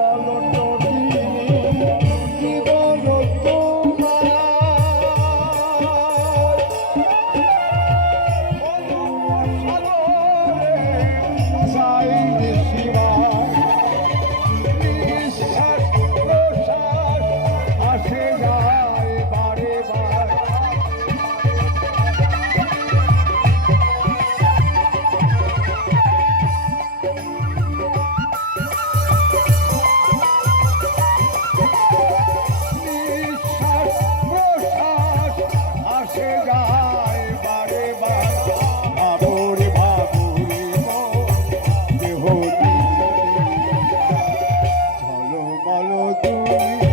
follow ফুল